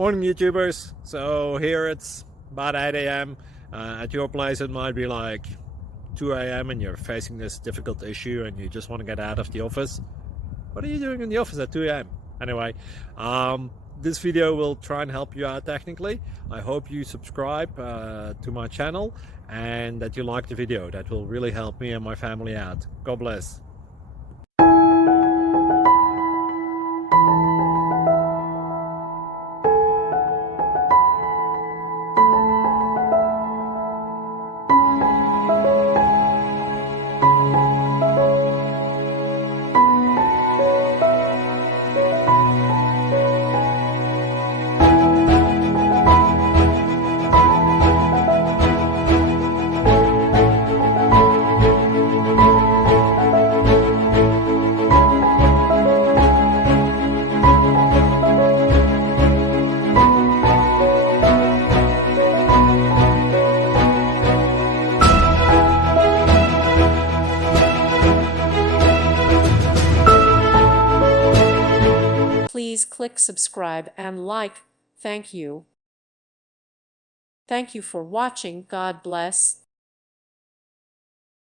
Morning YouTubers. So here it's about 8 a.m. At your place it might be like 2 a.m. and you're facing this difficult issue and you just want to get out of the office. What are you doing in the office at 2 a.m.? Anyway, this video will try and help you out technically. I hope you subscribe to my channel and that you like the video. That will really help me and my family out. God bless. Please click subscribe and like. Thank you. Thank you for watching. God bless.